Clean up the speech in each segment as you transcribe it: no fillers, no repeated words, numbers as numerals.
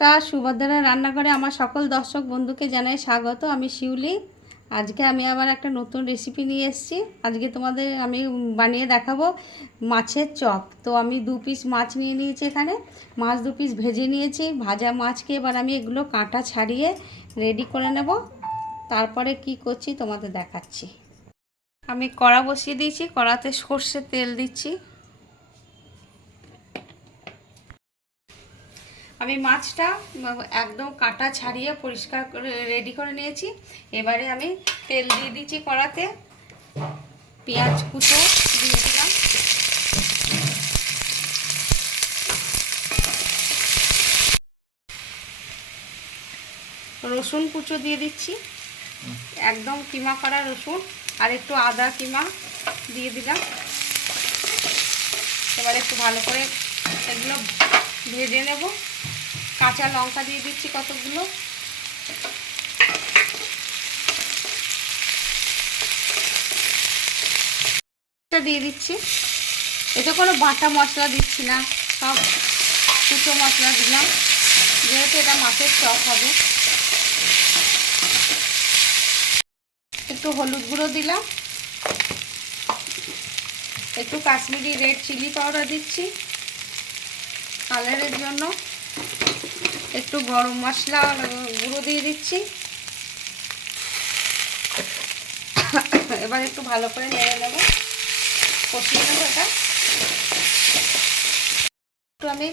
নমস্কার, সুভদ্রা রান্নাঘরে আমার সকল দর্শক বন্ধুকে জানাই স্বাগত। আমি শিউলি। আজকে আমি আবার একটা নতুন রেসিপি নিয়ে এসেছি। আজকে তোমাদের আমি বানিয়ে দেখাবো মাছের চপ। তো আমি 2 পিস মাছ নিয়ে নিয়েছি। এখানে মাছ 2 পিস ভেজে নিয়েছি। ভাজা মাছকে এবার আমি এগুলো কাঁটা ছাড়িয়ে রেডি করে নেব। তারপরে কি করছি তোমাদের দেখাচ্ছি। আমি কড়া বসিয়ে দিয়েছি, কড়াতে সর্ষের তেল দিচ্ছি। আমি মাছটা একদম কাটা ছাড়িয়ে পরিষ্কার করে রেডি করে নিয়েছি। এবারে আমি তেল দিয়ে দিচ্ছি কড়াতে, পেঁয়াজ কুচো দিয়ে দিলাম, রসুন কুচো দিয়ে দিচ্ছি, একদম কিমা করা রসুন, আর একটু আদা কিমা দিয়ে দিলাম। এবারে একটু ভালো করে এগুলো ভেজে নেব। কাঁচা লঙ্কা দিয়ে দিচ্ছি কতগুলো, দিয়ে দিচ্ছি। এতে কোনো বাটা মশলা দিচ্ছি না, সব কুচো মশলা দিলাম, যেহেতু এটা মাছের চপ হবে। একটু হলুদ গুঁড়ো দিলাম, একটু কাশ্মীরি রেড চিলি পাউডার দিচ্ছি কালারের জন্য, একটু গরম মশলা গুঁড়ো দিয়ে দিচ্ছি। এবার একটু ভালো করে নেড়ে নেব, কষিয়ে নেব এটা। একটু আমি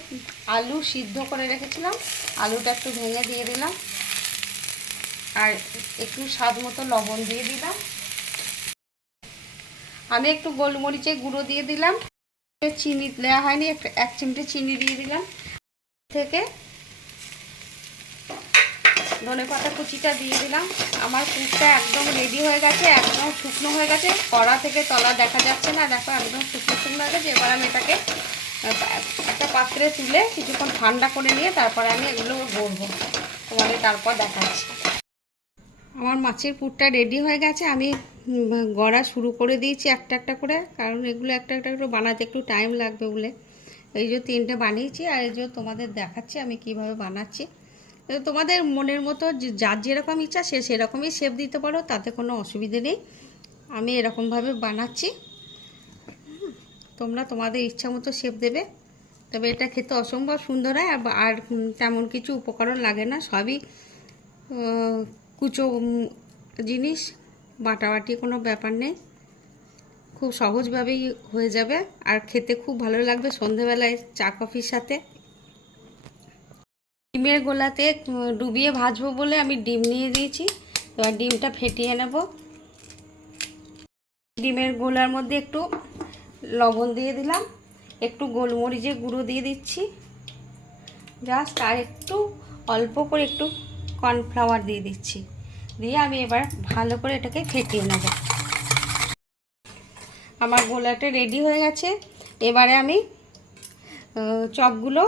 আলু সিদ্ধ করে রেখেছিলাম, আলুটা একটু ভেঙে দিয়ে দিলাম, আর একটু স্বাদ মতো লবণ দিয়ে দিলাম। আমি একটু গোলমরিচের গুঁড়ো দিয়ে দিলাম, চিনি দেওয়া হয়নি, এক চিমটে চিনি দিয়ে দিলাম। থেকে ধনেপাতা কুচিটা দিয়ে দিলাম। আমার পুরটা একদম রেডি হয়ে গেছে, একদম শুকনো হয়ে গেছে, কড়া থেকে তলা দেখা যাচ্ছে না, দেখো একদম শুকনো শুকনো হয়ে গেছে। এবার আমি এটাকে একটা পাত্রে তুলে কিছুক্ষণ ঠান্ডা করে নিয়ে তারপরে আমি এগুলো গড়বো, তোমাদের তারপর দেখাচ্ছি। আমার মাছের পুরটা রেডি হয়ে গেছে, আমি গড়া শুরু করে দিয়েছি একটা একটা করে, কারণ এগুলো একটা একটা করে বানাতে একটু টাইম লাগবে বলে। এই যে 3টে বানিয়েছি, আর এই যে তোমাদের দেখাচ্ছি আমি কিভাবে বানাচ্ছি। তোমাদের মনের মতো যার যেরকম ইচ্ছা সে সেরকমই শেপ দিতে পারো, তাতে কোনো অসুবিধে নেই। আমি এরকমভাবে বানাচ্ছি, তোমরা তোমাদের ইচ্ছা মতো শেপ দেবে। তবে এটা খেতে অসম্ভব সুন্দর হয়, আর তেমন কিছু উপকরণ লাগে না, সবই কুচো জিনিস, বাটাবাটি কোনো ব্যাপার নেই, খুব সহজভাবেই হয়ে যাবে, আর খেতে খুব ভালো লাগবে সন্ধেবেলায় চা কফির সাথে। ডিমের গোলাতে ডুবিয়ে ভাজবো বলে আমি ডিম নিয়ে দিয়েছি। এবার ডিমটা ফেটিয়ে নেব। ডিমের গোলার মধ্যে একটু লবণ দিয়ে দিলাম, একটু গোলমরিচের গুঁড়ো দিয়ে দিচ্ছি জাস্ট, আর একটু অল্প করে একটু কর্নফ্লাওয়ার দিয়ে দিচ্ছি, দিয়ে আমি এবার ভালো করে এটাকে ফেটিয়ে নেব। আমার গোলাটা রেডি হয়ে গেছে। এবারে আমি চপগুলো,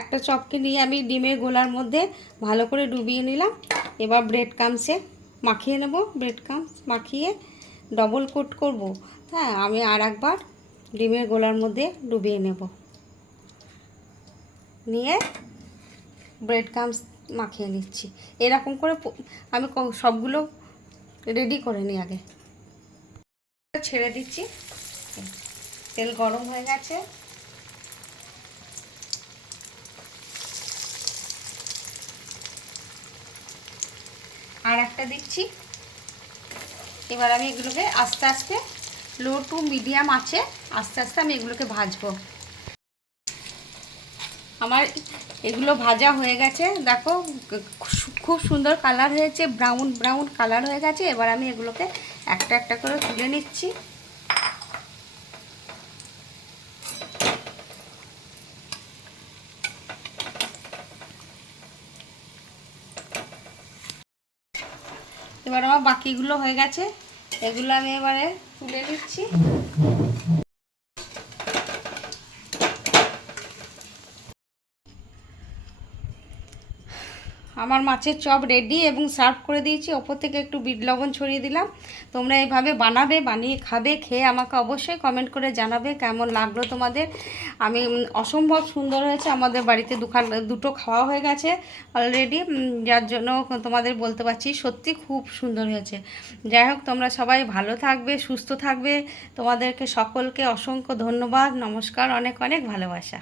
একটা চপকে নিয়ে আমি ডিমের গোলার মধ্যে ভালো করে ডুবিয়ে নিলাম। এবার ব্রেড ক্রাম্বসে মাখিয়ে নেব, ব্রেড ক্রাম্বস মাখিয়ে ডবল কোট করব। হ্যাঁ, আমি আর একবার ডিমের গোলার মধ্যে ডুবিয়ে নেব, নিয়ে ব্রেড ক্রাম্বস মাখিয়ে নিচ্ছি। এরকম করে আমি সবগুলো রেডি করে নিই। আগে ছেড়ে দিচ্ছি, তেল গরম হয়ে গেছে। আর একটা দিচ্ছি। এবার আমি এগুলোকে আস্তে আস্তে লো টু মিডিয়াম আছে আস্তে আস্তে আমি এগুলোকে ভাজবো। আমার এগুলো ভাজা হয়ে গেছে, দেখো খুব সুন্দর কালার হয়েছে, ব্রাউন ব্রাউন কালার হয়ে গেছে। এবার আমি এগুলোকে একটা একটা করে তুলে নিচ্ছি। এবার আমার বাকিগুলো হয়ে গেছে, এগুলো আমি এবারে তুলে নিচ্ছি। আমার মাছের চপ রেডি এবং সার্ভ করে দিয়েছি। ওপর থেকে একটু বিট লবণ ছড়িয়ে দিলাম। তোমরা এইভাবে বানাবে, বানিয়ে খাবে, খেয়ে আমাকে অবশ্যই কমেন্ট করে জানাবে কেমন লাগলো তোমাদের। আমি অসম্ভব সুন্দর হয়েছে। আমাদের বাড়িতে দুটো খাওয়া হয়ে গেছে অলরেডি, যার জন্য তোমাদের বলতে পারছি সত্যি খুব সুন্দর হয়েছে। যাই হোক, তোমরা সবাই ভালো থাকবে, সুস্থ থাকবে। তোমাদেরকে সকলকে অসংখ্য ধন্যবাদ, নমস্কার, অনেক অনেক ভালোবাসা।